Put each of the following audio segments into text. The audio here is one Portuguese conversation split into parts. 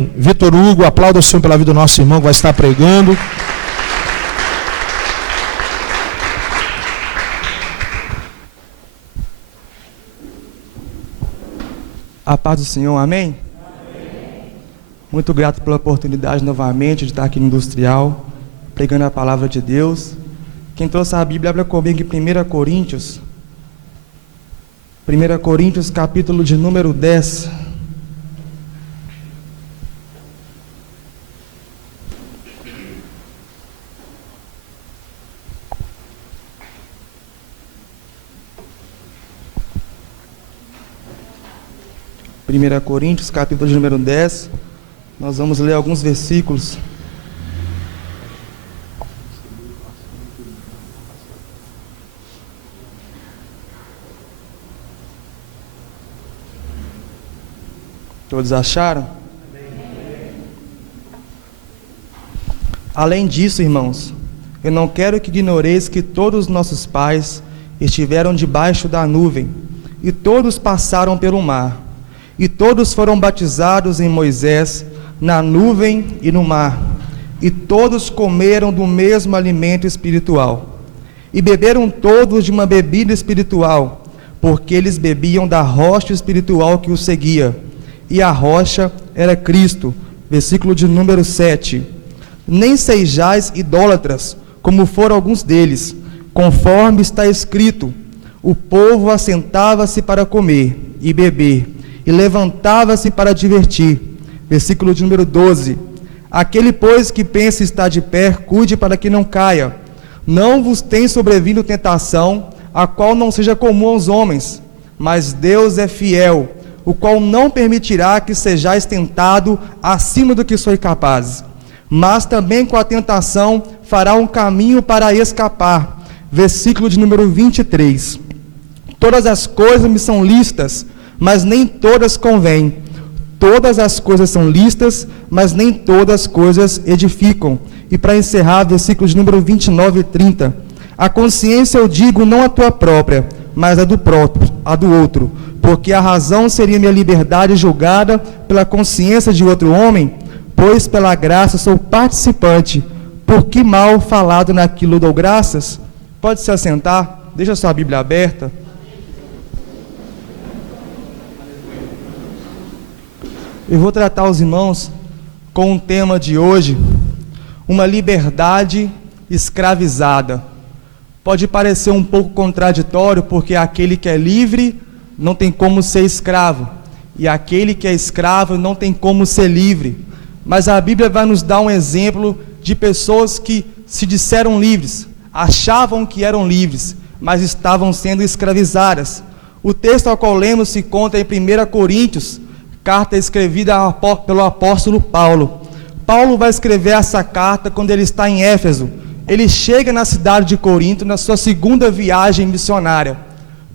Vitor Hugo, aplauda o Senhor pela vida do nosso irmão que vai estar pregando. A paz do Senhor, amém? Amém. Muito grato pela oportunidade novamente de estar aqui no Industrial, pregando a palavra de Deus. Quem trouxe a Bíblia, abra comigo em 1 Coríntios. 1 Coríntios, capítulo de número 10. Primeira Coríntios, capítulo de número 10, nós vamos ler alguns versículos. Todos acharam? Além disso, irmãos, eu não quero que ignoreis que todos os nossos pais estiveram debaixo da nuvem, e todos passaram pelo mar. E todos foram batizados em Moisés, na nuvem e no mar. E todos comeram do mesmo alimento espiritual. E beberam todos de uma bebida espiritual, porque eles bebiam da rocha espiritual que os seguia. E a rocha era Cristo. Versículo de número 7. Nem sejais idólatras, como foram alguns deles, conforme está escrito: o povo assentava-se para comer e beber, e levantava-se para divertir. Versículo de número 12. Aquele, pois, que pensa estar de pé, cuide para que não caia. Não vos tem sobrevindo tentação, a qual não seja comum aos homens, mas Deus é fiel, o qual não permitirá que sejais tentado acima do que sois capazes, mas também com a tentação fará um caminho para escapar. Versículo de número 23. Todas as coisas me são lícitas, mas nem todas convêm. Todas as coisas são lícitas, mas nem todas as coisas edificam. E para encerrar, versículos número 29 e 30. A consciência eu digo, não a tua própria, mas a do próprio, a do outro. Porque a razão seria minha liberdade julgada pela consciência de outro homem? Pois pela graça sou participante. Por que mal falado naquilo dou graças? Pode se assentar, deixa a sua Bíblia aberta. Eu vou tratar os irmãos com o tema de hoje, uma liberdade escravizada. Pode parecer um pouco contraditório, porque aquele que é livre não tem como ser escravo, e aquele que é escravo não tem como ser livre. Mas a Bíblia vai nos dar um exemplo de pessoas que se disseram livres, achavam que eram livres, mas estavam sendo escravizadas. O texto ao qual lemos se encontra em 1 Coríntios, carta escrevida pelo apóstolo Paulo. Paulo vai escrever essa carta quando ele está em Éfeso. Ele chega na cidade de Corinto na sua segunda viagem missionária.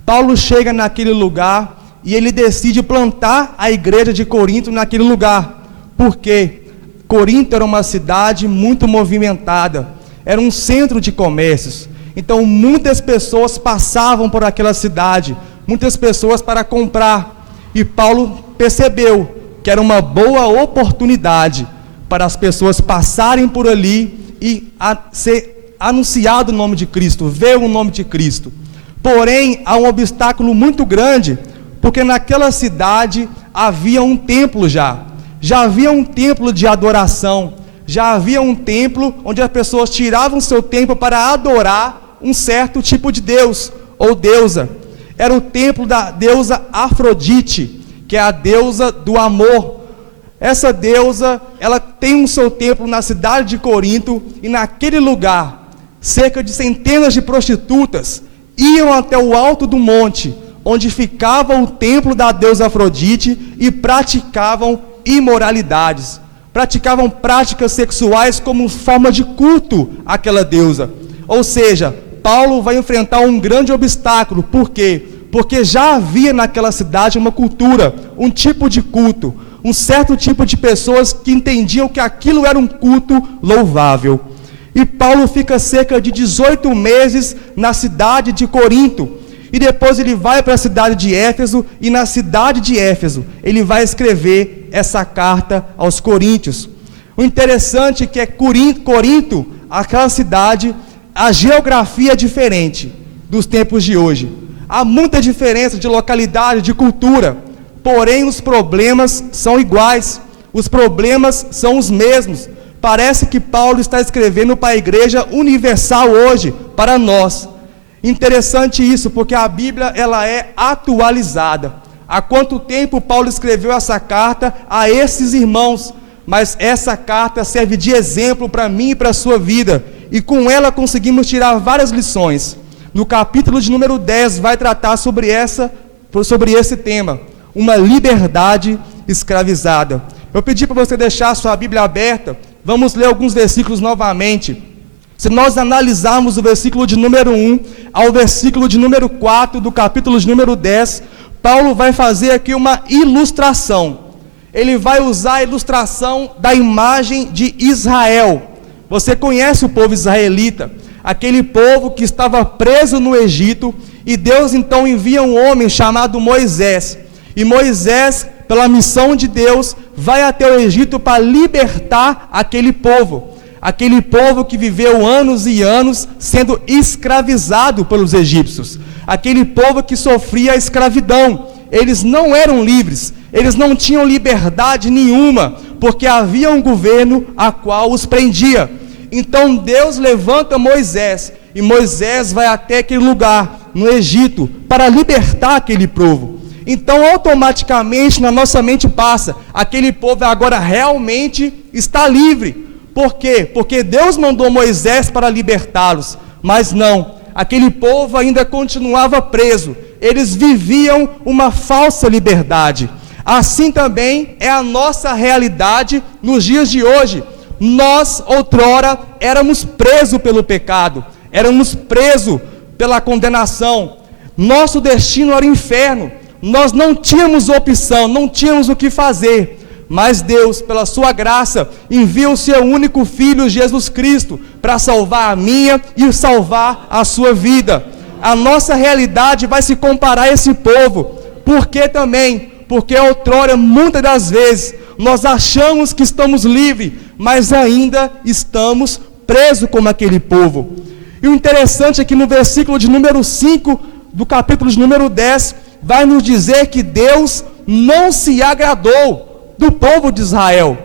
Paulo chega naquele lugar e ele decide plantar a igreja de Corinto naquele lugar. Por quê? Corinto era uma cidade muito movimentada, era um centro de comércios. Então muitas pessoas passavam por aquela cidade, muitas pessoas para comprar. E Paulo percebeu que era uma boa oportunidade para as pessoas passarem por ali e ser anunciado o nome de Cristo, ver o nome de Cristo. Porém, há um obstáculo muito grande, porque naquela cidade havia um templo já havia um templo de adoração, já havia um templo onde as pessoas tiravam seu tempo para adorar um certo tipo de Deus ou deusa. Era o templo da deusa Afrodite, que é a deusa do amor. Essa deusa, ela tem um seu templo na cidade de Corinto, e naquele lugar, cerca de centenas de prostitutas iam até o alto do monte, onde ficava o templo da deusa Afrodite, e praticavam imoralidades, praticavam práticas sexuais como forma de culto àquela deusa. Ou seja, Paulo vai enfrentar um grande obstáculo. Por quê? Porque já havia naquela cidade uma cultura, um tipo de culto, um certo tipo de pessoas que entendiam que aquilo era um culto louvável. E Paulo fica cerca de 18 meses na cidade de Corinto. e depois ele vai para a cidade de Éfeso, e na cidade de Éfeso ele vai escrever essa carta aos Coríntios. O interessante é que Corinto, aquela cidade, a geografia é diferente dos tempos de hoje. Há muita diferença de localidade, de cultura, porém os problemas são iguais, os problemas são os mesmos. Parece que Paulo está escrevendo para a igreja universal hoje, para nós. Interessante isso, porque a Bíblia ela é atualizada. Há quanto tempo Paulo escreveu essa carta a esses irmãos? Mas essa carta serve de exemplo para mim e para a sua vida, e com ela conseguimos tirar várias lições. No capítulo de número 10 vai tratar sobre esse tema, uma liberdade escravizada. Eu pedi para você deixar a sua Bíblia aberta, vamos ler alguns versículos novamente. Se nós analisarmos o versículo de número 1 ao versículo de número 4 do capítulo de número 10, Paulo vai fazer aqui uma ilustração. Ele vai usar a ilustração da imagem de Israel. Você conhece o povo israelita, aquele povo que estava preso no Egito, e Deus então envia um homem chamado Moisés. E Moisés, pela missão de Deus, vai até o Egito para libertar aquele povo que viveu anos e anos sendo escravizado pelos egípcios, aquele povo que sofria a escravidão. Eles não eram livres, eles não tinham liberdade nenhuma, porque havia um governo a qual os prendia. Então Deus levanta Moisés, e Moisés vai até aquele lugar, no Egito, para libertar aquele povo. Então automaticamente na nossa mente passa, aquele povo agora realmente está livre. Por quê? Porque Deus mandou Moisés para libertá-los, mas não, aquele povo ainda continuava preso, eles viviam uma falsa liberdade. Assim também é a nossa realidade nos dias de hoje. Nós, outrora, éramos presos pelo pecado, éramos presos pela condenação, nosso destino era o inferno, nós não tínhamos opção, não tínhamos o que fazer. Mas Deus, pela sua graça, envia o seu único Filho, Jesus Cristo, para salvar a minha e salvar a sua vida. A nossa realidade vai se comparar a esse povo. Por que também? Porque outrora, muitas das vezes, nós achamos que estamos livres, mas ainda estamos presos como aquele povo. E o interessante é que no versículo de número 5, do capítulo de número 10, vai nos dizer que Deus não se agradou do povo de Israel.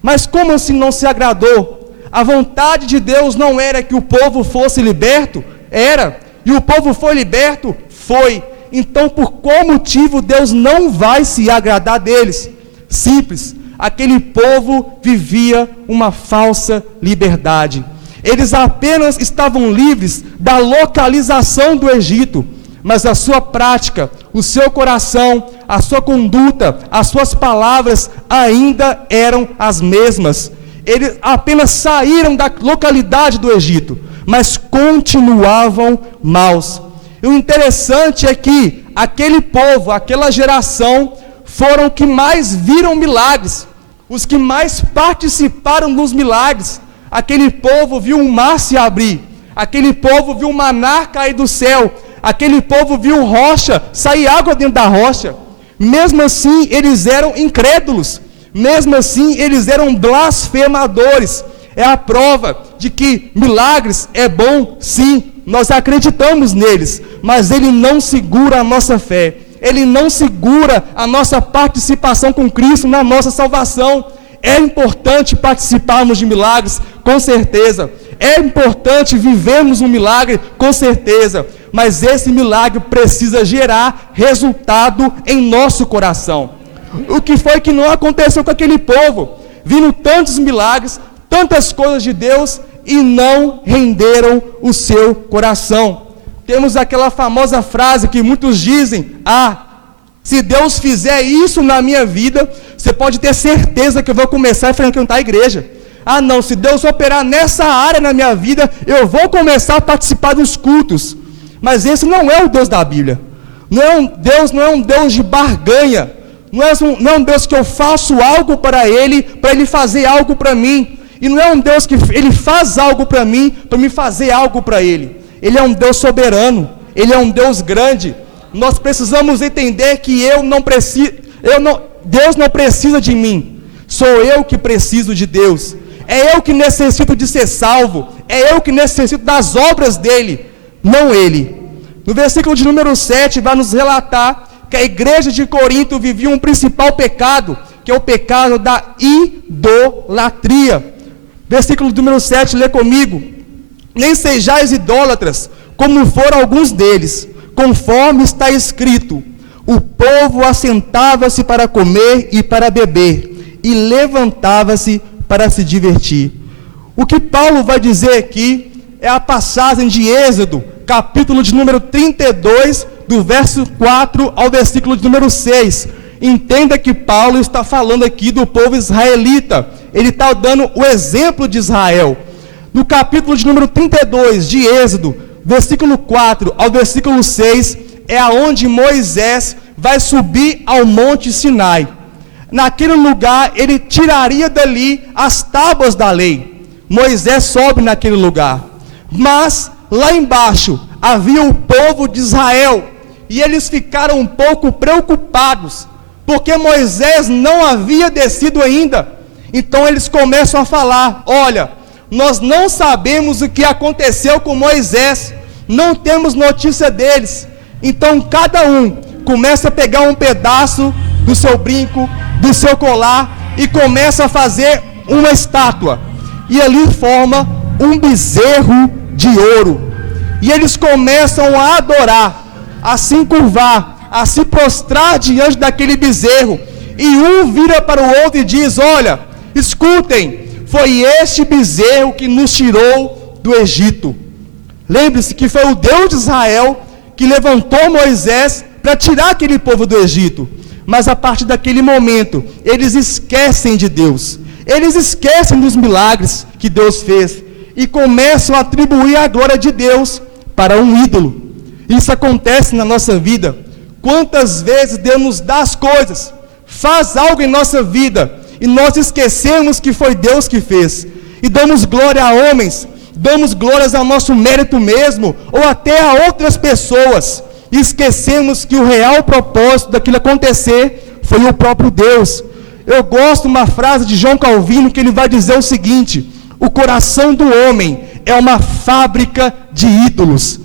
Mas como assim não se agradou? A vontade de Deus não era que o povo fosse liberto? Era. E o povo foi liberto? Foi. Então por qual motivo Deus não vai se agradar deles? Simples. Aquele povo vivia uma falsa liberdade. Eles apenas estavam livres da localização do Egito, mas a sua prática, o seu coração, a sua conduta, as suas palavras ainda eram as mesmas. Eles apenas saíram da localidade do Egito, mas continuavam maus. E o interessante é que aquele povo, aquela geração, foram os que mais viram milagres, os que mais participaram dos milagres. Aquele povo viu um mar se abrir, aquele povo viu um maná cair do céu, aquele povo viu rocha, sair água dentro da rocha. Mesmo assim eles eram incrédulos, mesmo assim eles eram blasfemadores. É a prova de que milagres é bom, sim, nós acreditamos neles, mas ele não segura a nossa fé, ele não segura a nossa participação com Cristo na nossa salvação. É importante participarmos de milagres, com certeza. É importante vivermos um milagre, com certeza. Mas esse milagre precisa gerar resultado em nosso coração. O que foi que não aconteceu com aquele povo? Viram tantos milagres, tantas coisas de Deus e não renderam o seu coração. Temos aquela famosa frase que muitos dizem: se Deus fizer isso na minha vida, você pode ter certeza que eu vou começar a frequentar a igreja. Não, se Deus operar nessa área na minha vida, eu vou começar a participar dos cultos. Mas esse não é o Deus da Bíblia. Deus não é um Deus de barganha. Não é um Deus que eu faço algo para Ele fazer algo para mim. E não é um Deus que Ele faz algo para mim fazer algo para Ele. Ele é um Deus soberano. Ele é um Deus grande. Nós precisamos entender que Deus não precisa de mim. Sou eu que preciso de Deus. É eu que necessito de ser salvo. É eu que necessito das obras dele, não ele. No versículo de número 7 vai nos relatar que a igreja de Corinto vivia um principal pecado, que é o pecado da idolatria. Versículo número 7, lê comigo. Nem sejais idólatras, como foram alguns deles, conforme está escrito: o povo assentava-se para comer e para beber, e levantava-se para se divertir. O que Paulo vai dizer aqui é a passagem de Êxodo, capítulo de número 32, do verso 4 ao versículo de número 6. Entenda que Paulo está falando aqui do povo israelita. Ele está dando o exemplo de Israel. No capítulo de número 32 de Êxodo, versículo 4 ao versículo 6, é aonde Moisés vai subir ao Monte Sinai. Naquele lugar, ele tiraria dali as tábuas da lei. Moisés sobe naquele lugar. Mas, lá embaixo, havia o povo de Israel. E eles ficaram um pouco preocupados, porque Moisés não havia descido ainda. Então eles começam a falar: olha, nós não sabemos o que aconteceu com Moisés, não temos notícia deles. Então cada um começa a pegar um pedaço do seu brinco, do seu colar, e começa a fazer uma estátua. E ali forma um bezerro de ouro. E eles começam a adorar, a se encurvar, a se prostrar diante daquele bezerro. E um vira para o outro e diz: olha, escutem, foi este bezerro que nos tirou do Egito. Lembre-se que foi o Deus de Israel que levantou Moisés para tirar aquele povo do Egito. Mas a partir daquele momento, eles esquecem de Deus. Eles esquecem dos milagres que Deus fez e começam a atribuir a glória de Deus para um ídolo. Isso acontece na nossa vida. Quantas vezes Deus nos dá as coisas, faz algo em nossa vida, e nós esquecemos que foi Deus que fez, e damos glória a homens, damos glórias ao nosso mérito mesmo, ou até a outras pessoas, e esquecemos que o real propósito daquilo acontecer foi o próprio Deus. Eu gosto de uma frase de João Calvino, que ele vai dizer o seguinte: o coração do homem é uma fábrica de ídolos.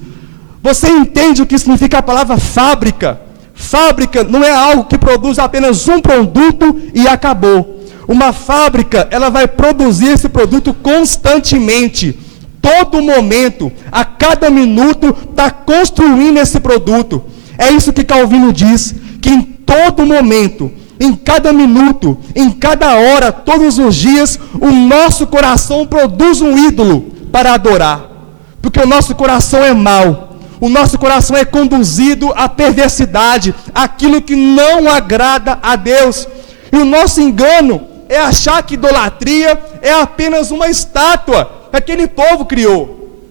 Você entende o que significa a palavra fábrica? Fábrica não é algo que produz apenas um produto e acabou. Uma fábrica, ela vai produzir esse produto constantemente. Todo momento, a cada minuto, está construindo esse produto. É isso que Calvino diz, que em todo momento, em cada minuto, em cada hora, todos os dias, o nosso coração produz um ídolo para adorar. Porque o nosso coração é mau. O nosso coração é conduzido à perversidade, aquilo que não agrada a Deus. E o nosso engano é achar que idolatria é apenas uma estátua que aquele povo criou.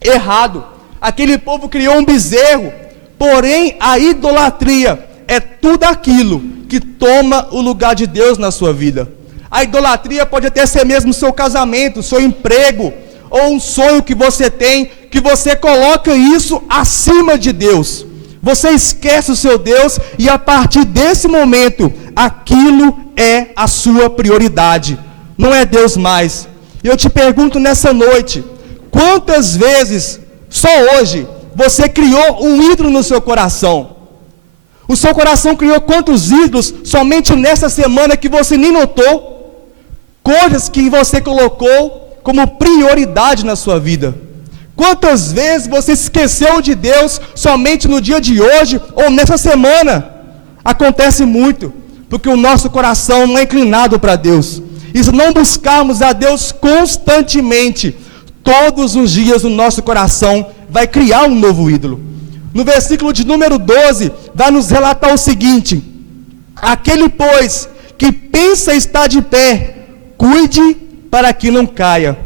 Errado. Aquele povo criou um bezerro. Porém, a idolatria é tudo aquilo que toma o lugar de Deus na sua vida. A idolatria pode até ser mesmo o seu casamento, o seu emprego, ou um sonho que você tem, que você coloca isso acima de Deus. Você esquece o seu Deus e a partir desse momento, aquilo é a sua prioridade. Não é Deus mais. E eu te pergunto nessa noite, quantas vezes, só hoje, você criou um ídolo no seu coração? O seu coração criou quantos ídolos somente nessa semana que você nem notou? Coisas que você colocou como prioridade na sua vida. Quantas vezes você se esqueceu de Deus somente no dia de hoje ou nessa semana? Acontece muito, porque o nosso coração não é inclinado para Deus. E se não buscarmos a Deus constantemente, todos os dias o nosso coração vai criar um novo ídolo. No versículo de número 12, vai nos relatar o seguinte: aquele, pois, que pensa estar de pé, cuide para que não caia.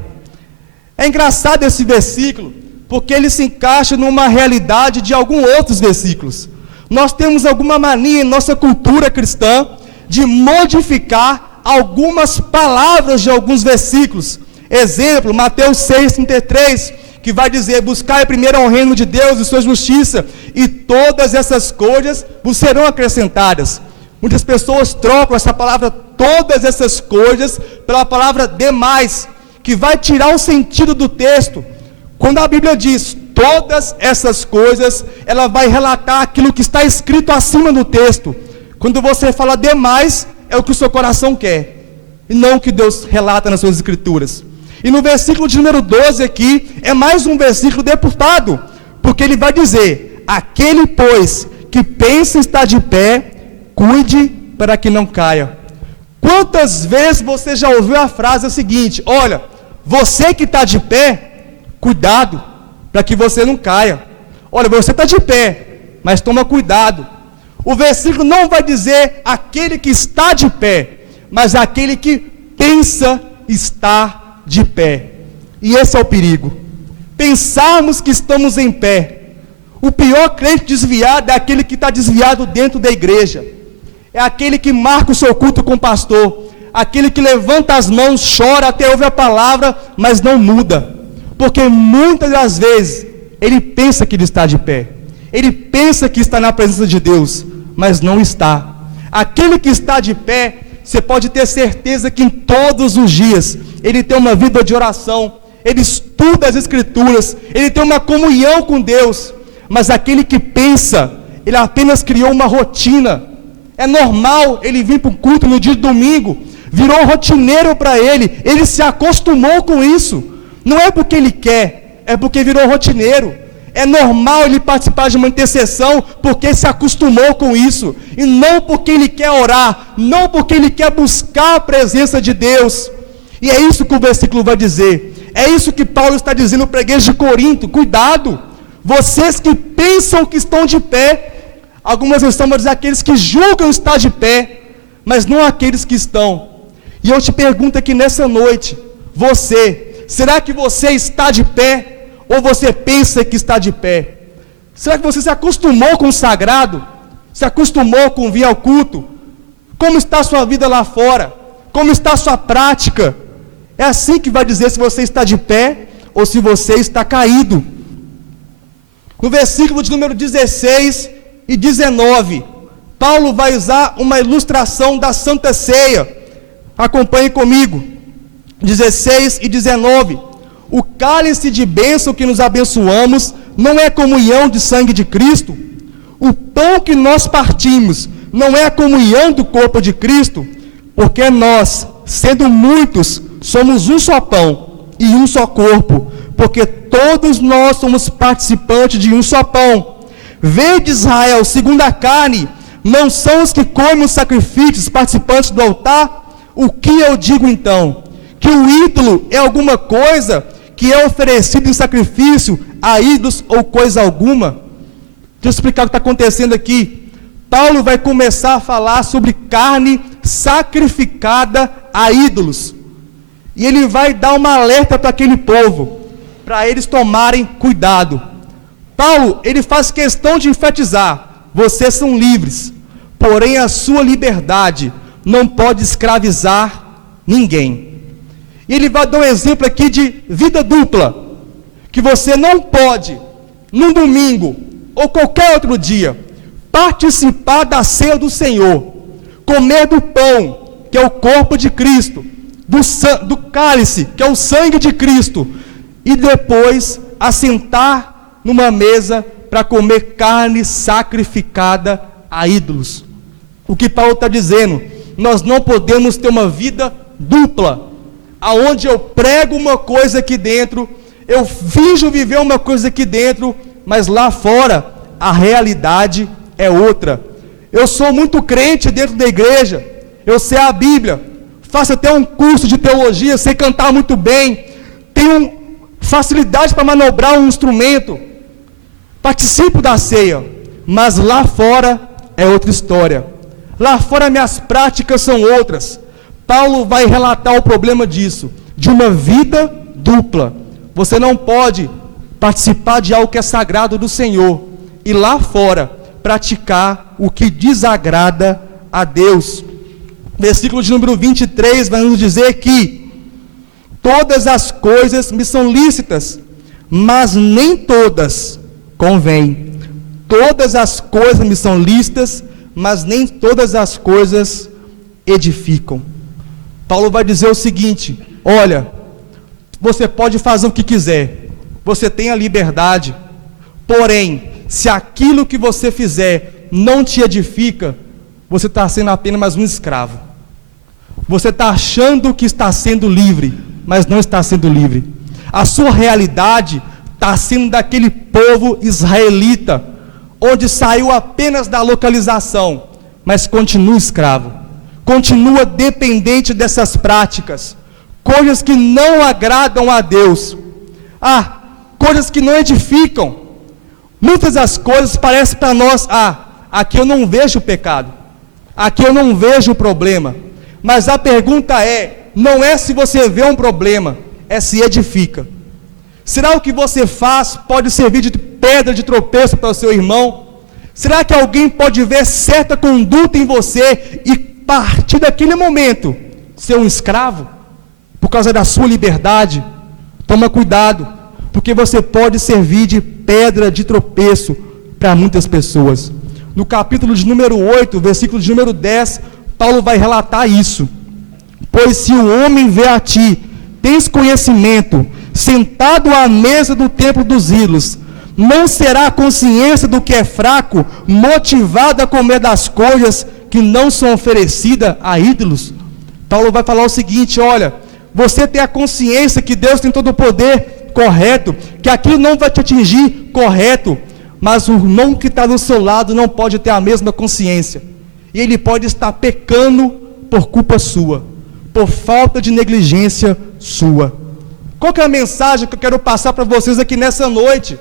É engraçado esse versículo, porque ele se encaixa numa realidade de alguns outros versículos. Nós temos alguma mania em nossa cultura cristã de modificar algumas palavras de alguns versículos. Exemplo, Mateus 6,33, que vai dizer: buscai primeiro o reino de Deus e sua justiça, e todas essas coisas vos serão acrescentadas. Muitas pessoas trocam essa palavra todas essas coisas pela palavra demais, que vai tirar o sentido do texto. Quando a Bíblia diz todas essas coisas, ela vai relatar aquilo que está escrito acima do texto. Quando você fala demais, é o que o seu coração quer, e não o que Deus relata nas suas escrituras. E no versículo de número 12 aqui, é mais um versículo deputado, porque ele vai dizer: aquele, pois, que pensa estar de pé, cuide para que não caia. Quantas vezes você já ouviu a frase seguinte: olha, você que está de pé, cuidado, para que você não caia. Olha, você está de pé, mas toma cuidado. O versículo não vai dizer aquele que está de pé, mas aquele que pensa estar de pé. E esse é o perigo. Pensarmos que estamos em pé. O pior crente desviado é aquele que está desviado dentro da igreja. É aquele que marca o seu culto com o pastor. Aquele que levanta as mãos, chora até ouvir a palavra, mas não muda. Porque muitas das vezes ele pensa que ele está de pé. Ele pensa que está na presença de Deus, mas não está. Aquele que está de pé, você pode ter certeza que em todos os dias ele tem uma vida de oração, ele estuda as escrituras, ele tem uma comunhão com Deus. Mas aquele que pensa, ele apenas criou uma rotina. É normal ele vir para o culto no dia de domingo, virou rotineiro para ele se acostumou com isso. Não é porque ele quer, é porque virou rotineiro. É normal ele participar de uma intercessão porque se acostumou com isso, e não porque ele quer orar, não porque ele quer buscar a presença de Deus. E é isso que o versículo vai dizer. É isso que Paulo está dizendo para a igreja de Corinto: cuidado, vocês que pensam que estão de pé. Algumas versões vão dizer aqueles que julgam estar de pé, mas não aqueles que estão. E eu te pergunto aqui nessa noite: será que você está de pé? Ou você pensa que está de pé? Será que você se acostumou com o sagrado? Se acostumou com vir ao culto? Como está a sua vida lá fora? Como está a sua prática? É assim que vai dizer se você está de pé ou se você está caído. No versículo de número 16 e 19, Paulo vai usar uma ilustração da Santa Ceia. Acompanhe comigo. 16 e 19. O cálice de bênção que nos abençoamos não é a comunhão de sangue de Cristo? O pão que nós partimos não é a comunhão do corpo de Cristo? Porque nós, sendo muitos, somos um só pão e um só corpo, porque todos nós somos participantes de um só pão. Vede, Israel, segundo a carne, não são os que comem os sacrifícios participantes do altar? O que eu digo então? Que o ídolo é alguma coisa que é oferecido em sacrifício a ídolos ou coisa alguma? Deixa eu explicar o que está acontecendo aqui. Paulo vai começar a falar sobre carne sacrificada a ídolos. E ele vai dar uma alerta para aquele povo, para eles tomarem cuidado. Paulo, ele faz questão de enfatizar: vocês são livres, porém a sua liberdade não pode escravizar ninguém. E ele vai dar um exemplo aqui de vida dupla, que você não pode, num domingo ou qualquer outro dia, participar da ceia do Senhor, comer do pão, que é o corpo de Cristo, do cálice, que é o sangue de Cristo, e depois assentar numa mesa para comer carne sacrificada a ídolos. O que Paulo está dizendo: nós não podemos ter uma vida dupla, aonde eu prego uma coisa aqui dentro, eu finjo viver uma coisa aqui dentro, mas lá fora a realidade é outra. Eu sou muito crente dentro da igreja, eu sei a Bíblia, faço até um curso de teologia, sei cantar muito bem, tenho facilidade para manobrar um instrumento, participo da ceia, mas lá fora é outra história. Lá fora minhas práticas são outras. Paulo vai relatar o problema disso, de uma vida dupla. Você não pode participar de algo que é sagrado do Senhor e lá fora praticar o que desagrada a Deus. Versículo de número 23 vai nos dizer que todas as coisas me são lícitas, mas nem todas convêm. Todas as coisas me são lícitas, mas nem todas as coisas edificam. Paulo vai dizer o seguinte: olha, você pode fazer o que quiser, você tem a liberdade, porém, se aquilo que você fizer não te edifica, você está sendo apenas mais um escravo. Você está achando que está sendo livre, mas não está sendo livre. A sua realidade está sendo daquele povo israelita, onde saiu apenas da localização, mas continua escravo, continua dependente dessas práticas, coisas que não agradam a Deus, coisas que não edificam. Muitas das coisas parecem para nós, aqui eu não vejo pecado, aqui eu não vejo problema, mas a pergunta não é se você vê um problema, é se edifica. Será o que você faz pode servir de pedra de tropeço para o seu irmão? Será que alguém pode ver certa conduta em você e, a partir daquele momento, ser um escravo? Por causa da sua liberdade? Toma cuidado, porque você pode servir de pedra de tropeço para muitas pessoas. No capítulo de número 8, versículo de número 10, Paulo vai relatar isso. Pois se o homem vê a ti, tens conhecimento, sentado à mesa do templo dos ídolos, não será a consciência do que é fraco motivada a comer das coisas que não são oferecidas a ídolos? Paulo vai falar o seguinte: olha, você tem a consciência que Deus tem todo o poder, correto, que aquilo não vai te atingir, correto, mas o irmão que está do seu lado não pode ter a mesma consciência, e ele pode estar pecando por culpa sua, por falta de negligência sua. Qual que é a mensagem que eu quero passar para vocês aqui nessa noite?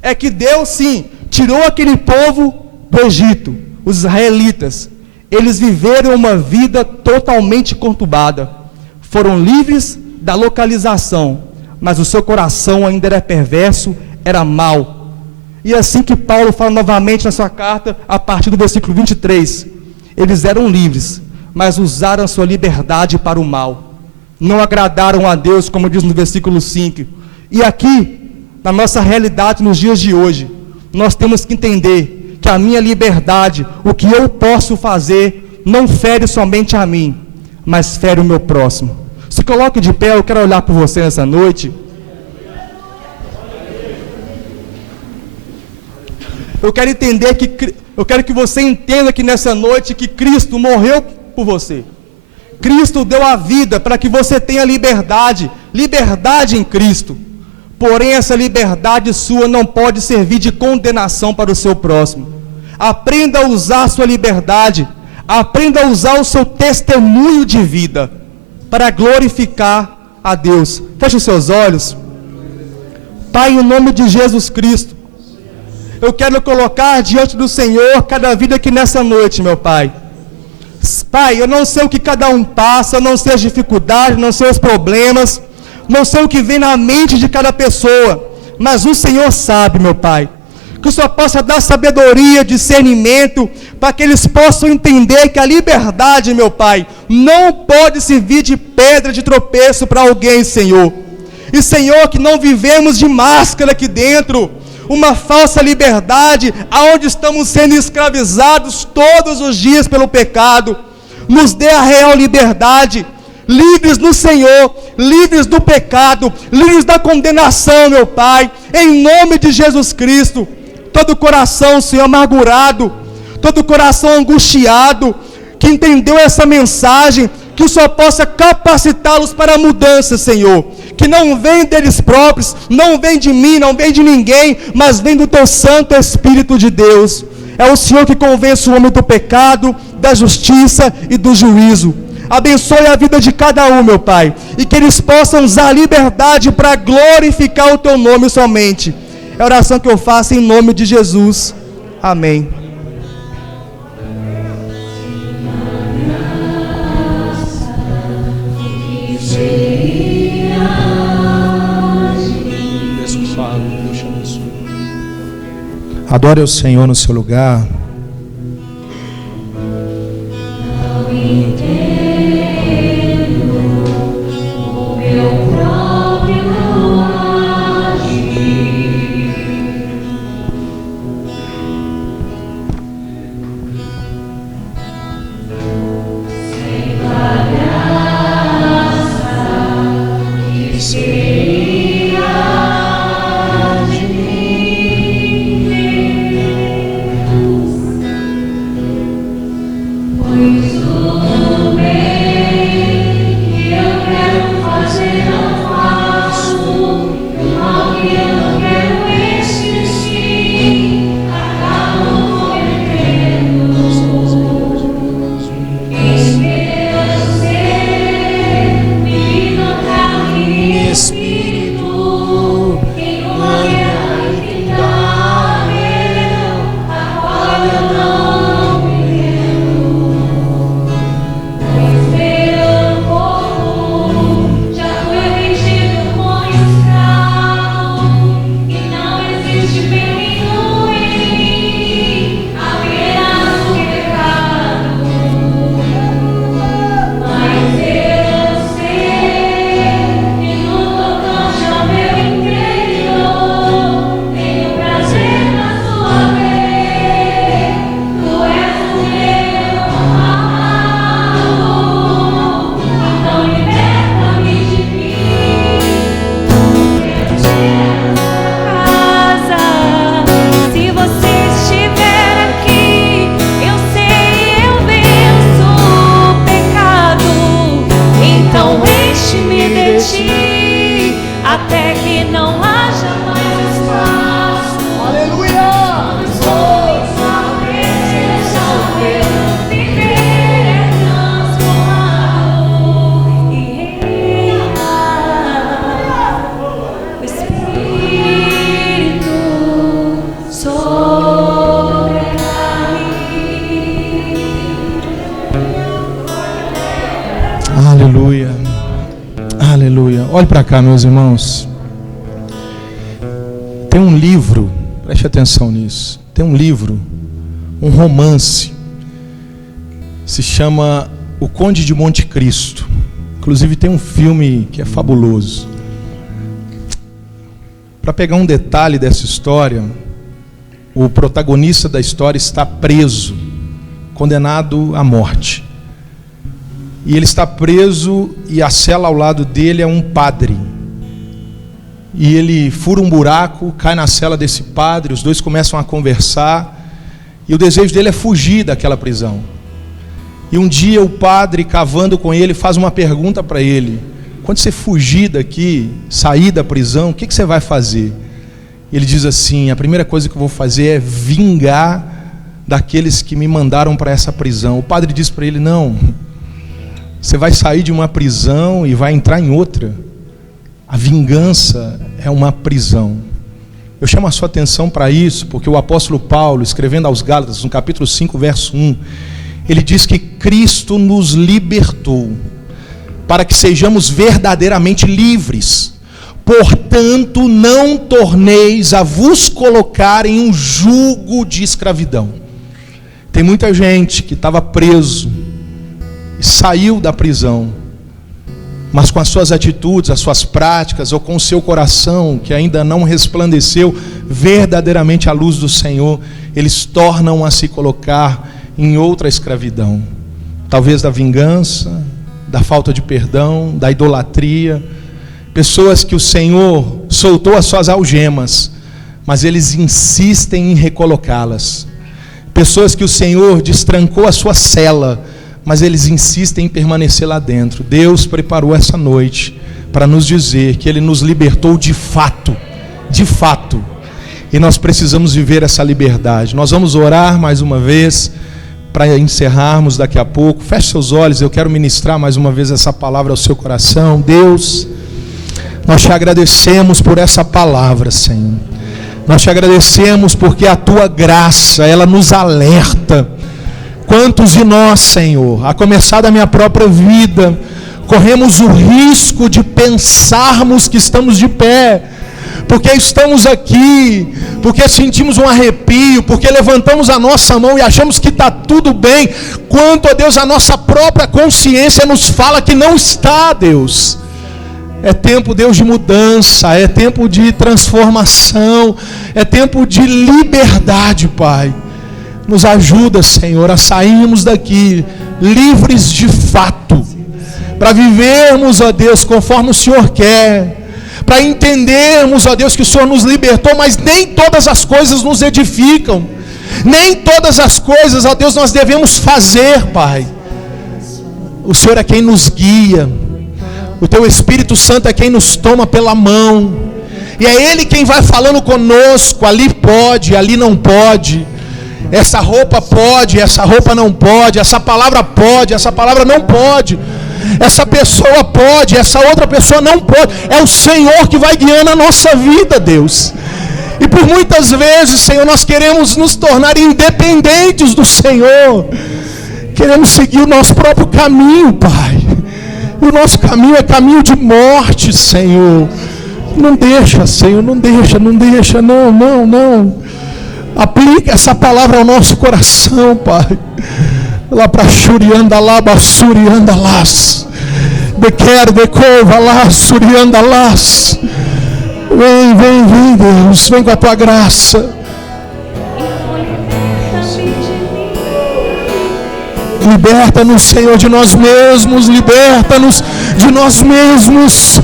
É que Deus sim, tirou aquele povo do Egito, os israelitas. Eles viveram uma vida totalmente conturbada, foram livres da localização, mas o seu coração ainda era perverso, era mau. E assim que Paulo fala novamente na sua carta, a partir do versículo 23, eles eram livres, mas usaram a sua liberdade para o mal, não agradaram a Deus, como diz no versículo 5. E aqui, na nossa realidade, nos dias de hoje, nós temos que entender que a minha liberdade, o que eu posso fazer, não fere somente a mim, mas fere o meu próximo. Se coloque de pé, eu quero olhar por você nessa noite. Eu quero que você entenda que nessa noite que Cristo morreu por você. Cristo deu a vida para que você tenha liberdade em Cristo. Porém, essa liberdade sua não pode servir de condenação para o seu próximo. Aprenda a usar a sua liberdade, aprenda a usar o seu testemunho de vida para glorificar a Deus. Feche os seus olhos. Pai, em nome de Jesus Cristo, eu quero colocar diante do Senhor cada vida aqui nessa noite, meu Pai. Pai, eu não sei o que cada um passa, eu não sei as dificuldades, não sei os problemas, não sei o que vem na mente de cada pessoa, mas o Senhor sabe, meu Pai. Que o Senhor possa dar sabedoria, discernimento, para que eles possam entender que a liberdade, meu Pai, não pode servir de pedra de tropeço para alguém, Senhor. E, Senhor, que não vivemos de máscara aqui dentro, uma falsa liberdade, aonde estamos sendo escravizados todos os dias pelo pecado. Nos dê a real liberdade, livres no Senhor, livres do pecado, livres da condenação, meu Pai, em nome de Jesus Cristo. Todo coração, Senhor, amargurado, todo coração angustiado, que entendeu essa mensagem, que o Senhor possa capacitá-los para a mudança, Senhor, que não vem deles próprios, não vem de mim, não vem de ninguém, mas vem do Teu Santo Espírito de Deus. É o Senhor que convence o homem do pecado, da justiça e do juízo. Abençoe a vida de cada um, meu Pai, e que eles possam usar a liberdade para glorificar o Teu nome somente. É a oração que eu faço em nome de Jesus. Amém. Adore o Senhor no seu lugar. O meu próprio agir. Aleluia, aleluia. Olhe para cá, meus irmãos. Tem um livro, preste atenção nisso. Tem um livro, um romance, se chama O Conde de Monte Cristo. Inclusive tem um filme que é fabuloso. Para pegar um detalhe dessa história, o protagonista da história está preso, condenado à morte. E ele está preso e a cela ao lado dele é um padre. E ele fura um buraco, cai na cela desse padre, os dois começam a conversar. E o desejo dele é fugir daquela prisão. E um dia o padre, cavando com ele, faz uma pergunta para ele: quando você fugir daqui, sair da prisão, o que você vai fazer? Ele diz assim: a primeira coisa que eu vou fazer é vingar daqueles que me mandaram para essa prisão. O padre diz para ele: não, você vai sair de uma prisão e vai entrar em outra. A vingança é uma prisão. Eu chamo a sua atenção para isso, porque o apóstolo Paulo, escrevendo aos Gálatas, no capítulo 5, verso 1, ele diz que Cristo nos libertou para que sejamos verdadeiramente livres. Portanto, não torneis a vos colocar em um jugo de escravidão. Tem muita gente que estava preso e saiu da prisão, mas com as suas atitudes, as suas práticas, ou com o seu coração que ainda não resplandeceu verdadeiramente a luz do Senhor, eles tornam a se colocar em outra escravidão, talvez da vingança, da falta de perdão, da idolatria. Pessoas que o Senhor soltou as suas algemas, mas eles insistem em recolocá-las. Pessoas que o Senhor destrancou a sua cela, mas eles insistem em permanecer lá dentro. Deus preparou essa noite para nos dizer que Ele nos libertou de fato, e nós precisamos viver essa liberdade. Nós vamos orar mais uma vez, para encerrarmos daqui a pouco. Feche seus olhos, eu quero ministrar mais uma vez essa palavra ao seu coração. Deus, nós te agradecemos por essa palavra, Senhor. Nós te agradecemos porque a tua graça, ela nos alerta. Quantos de nós, Senhor, a começar da minha própria vida, corremos o risco de pensarmos que estamos de pé, porque estamos aqui, porque sentimos um arrepio, porque levantamos a nossa mão e achamos que está tudo bem, quanto a Deus, a nossa própria consciência nos fala que não está, Deus. É tempo, Deus, de mudança, é tempo de transformação, é tempo de liberdade, Pai. Nos ajuda, Senhor, a sairmos daqui livres de fato, para vivermos, ó Deus, conforme o Senhor quer, para entendermos, ó Deus, que o Senhor nos libertou, mas nem todas as coisas nos edificam. Nem todas as coisas, ó Deus, nós devemos fazer, Pai. O Senhor é quem nos guia. O Teu Espírito Santo é quem nos toma pela mão. E é Ele quem vai falando conosco. Ali pode, ali não pode. Essa roupa pode, essa roupa não pode. Essa palavra pode, essa palavra não pode. Essa pessoa pode, essa outra pessoa não pode. É o Senhor que vai guiando a nossa vida, Deus. E por muitas vezes, Senhor, nós queremos nos tornar independentes do Senhor. Queremos seguir o nosso próprio caminho, Pai. E o nosso caminho é caminho de morte, Senhor. Não deixa, Senhor, não deixa, não. Aplica essa palavra ao nosso coração, Pai. Lá para Shurianda lá, Basurianda las. De quer, de cova lá, Surianda las. Vem, Deus, vem com a Tua graça. Liberta-nos, Senhor, de nós mesmos. Liberta-nos de nós mesmos.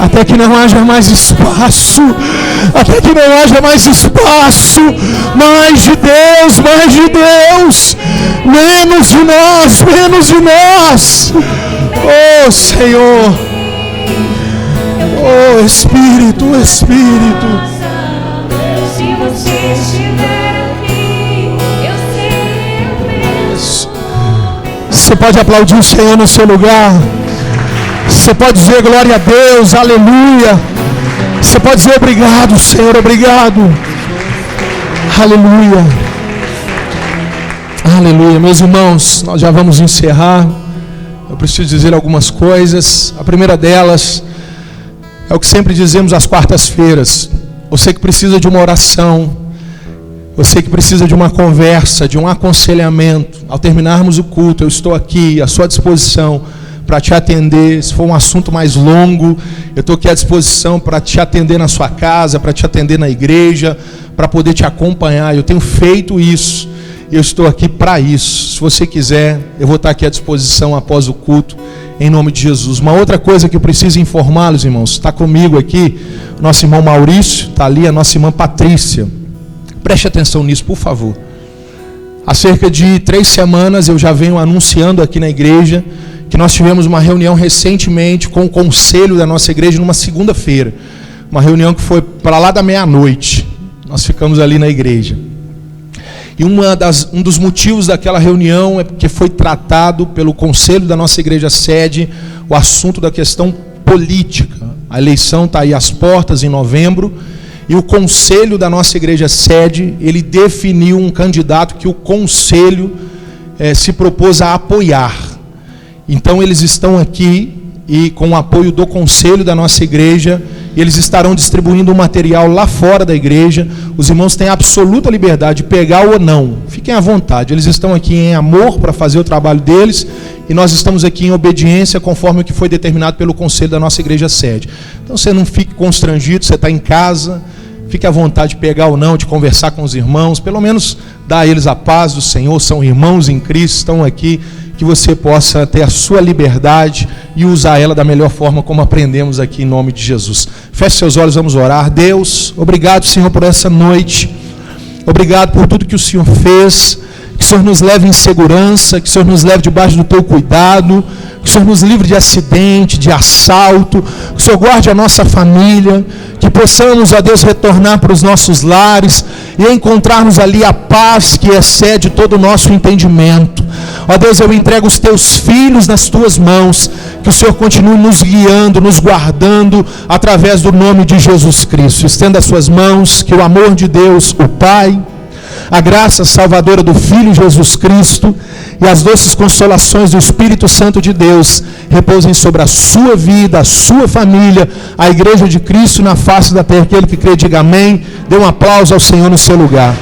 Até que não haja mais espaço. Até que não haja mais espaço. Mais de Deus, mais de Deus. Menos de nós, menos de nós. Oh, Senhor. Oh, Espírito, Espírito. Se você estiver aqui, eu sei, eu penso. Você pode aplaudir o Senhor no seu lugar. Você pode dizer glória a Deus, aleluia. Você pode dizer obrigado, Senhor, obrigado. Aleluia. Aleluia. Meus irmãos, nós já vamos encerrar. Eu preciso dizer algumas coisas. A primeira delas é o que sempre dizemos às quartas-feiras. Você que precisa de uma oração, você que precisa de uma conversa, de um aconselhamento, ao terminarmos o culto, eu estou aqui à sua disposição para te atender. Se for um assunto mais longo, eu estou aqui à disposição para te atender na sua casa, para te atender na igreja, para poder te acompanhar. Eu tenho feito isso, e eu estou aqui para isso. Se você quiser, eu vou estar aqui à disposição após o culto, em nome de Jesus. Uma outra coisa que eu preciso informá-los, irmãos, está comigo aqui, nosso irmão Maurício, está ali a nossa irmã Patrícia. Preste atenção nisso, por favor. Há cerca de 3 semanas eu já venho anunciando aqui na igreja que nós tivemos uma reunião recentemente com o conselho da nossa igreja numa segunda-feira. Uma reunião que foi para lá da meia-noite. Nós ficamos ali na igreja. E um dos motivos daquela reunião é porque foi tratado pelo conselho da nossa igreja sede o assunto da questão política. A eleição está aí às portas em novembro. E o conselho da nossa igreja sede, ele definiu um candidato que o conselho se propôs a apoiar. Então eles estão aqui e com o apoio do conselho da nossa igreja, eles estarão distribuindo um material lá fora da igreja. Os irmãos têm absoluta liberdade de pegar ou não, fiquem à vontade. Eles estão aqui em amor para fazer o trabalho deles, e nós estamos aqui em obediência conforme o que foi determinado pelo conselho da nossa igreja sede. Então você não fique constrangido, você está em casa, fique à vontade de pegar ou não, de conversar com os irmãos, pelo menos dar a eles a paz do Senhor. São irmãos em Cristo, estão aqui, que você possa ter a sua liberdade e usar ela da melhor forma, como aprendemos aqui em nome de Jesus. Feche seus olhos, vamos orar. Deus, obrigado, Senhor, por essa noite. Obrigado por tudo que o Senhor fez. Que o Senhor nos leve em segurança, que o Senhor nos leve debaixo do Teu cuidado, que o Senhor nos livre de acidente, de assalto, que o Senhor guarde a nossa família, que possamos, ó Deus, retornar para os nossos lares e encontrarmos ali a paz que excede todo o nosso entendimento. Ó Deus, eu entrego os Teus filhos nas Tuas mãos, que o Senhor continue nos guiando, nos guardando, através do nome de Jesus Cristo. Estenda as Suas mãos, que o amor de Deus, o Pai, a graça salvadora do Filho Jesus Cristo e as doces consolações do Espírito Santo de Deus repousem sobre a sua vida, a sua família, a igreja de Cristo na face da terra. Aquele que crê, diga amém. Dê um aplauso ao Senhor no seu lugar.